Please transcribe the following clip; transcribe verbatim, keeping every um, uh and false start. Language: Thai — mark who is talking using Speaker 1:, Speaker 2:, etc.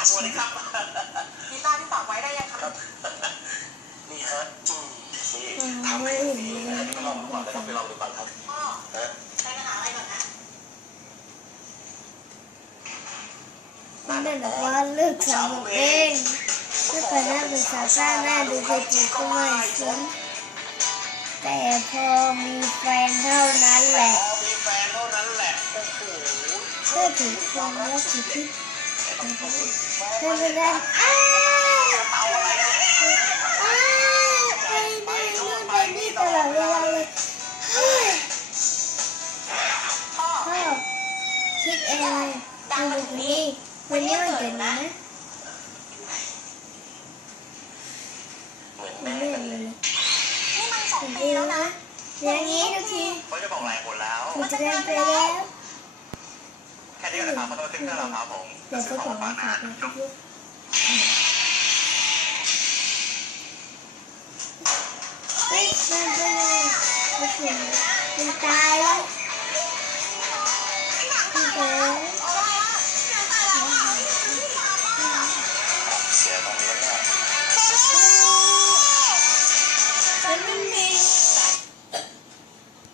Speaker 1: สวัสดีครับ
Speaker 2: กีตาร์ที่ฝากไว้ได้ยังครับ
Speaker 1: นี่ฮะนี่ทำให้ดีนะนี่ไปลองดูก่อนนะครับไปลองดูก่อนครับ
Speaker 2: พ่อใช้ปัญหาอะไรก่อนนะ
Speaker 3: นั่นบอกว่าเลือกทำผมเองถ้าเกิดน่าเป็นสาวซ่าหน้าดูไปจีก็ไม่คุ้นแต่พอมีแฟนเท่านั้นแหละ
Speaker 1: พอมีแฟนเท่านั้นแหละโอ้โห
Speaker 3: เมื่อถึงความรักที่ที่นั่นเป็นนั่นอ้า
Speaker 1: เอาอะไร
Speaker 3: อ้าไปนี่นู่นไปนี่ตลอดเวลาเลยเฮ้ย
Speaker 2: พ่อ
Speaker 3: พ่อคิดเองดูแบบนี้วันนี้วันเกิดนะ
Speaker 1: เหมือน
Speaker 3: ไม่
Speaker 1: แม่
Speaker 3: เล่
Speaker 1: กัน น
Speaker 3: เล
Speaker 1: เลย
Speaker 3: ย
Speaker 2: นี่มันสอง
Speaker 3: เห็น
Speaker 2: ปี
Speaker 3: ดี
Speaker 2: แล้
Speaker 3: แล้ว ว
Speaker 2: นะ
Speaker 3: นะอย่างนี้ทุกที
Speaker 1: เขาจะบอกหลายคนแล้ว
Speaker 3: มันจะเดินไปแล้ว
Speaker 1: แค่นี้นะครับเขาต้องขึ้นเครื่องแล้วครับผม
Speaker 3: เดี๋ยว
Speaker 1: ซื้
Speaker 3: ก็
Speaker 1: อข
Speaker 3: บ
Speaker 1: อ
Speaker 3: อง ก
Speaker 1: ฝา
Speaker 3: ว่าก
Speaker 1: นะ
Speaker 3: ฝากนะเฮ้ยมันเป็นอะไรมันตายแล้ว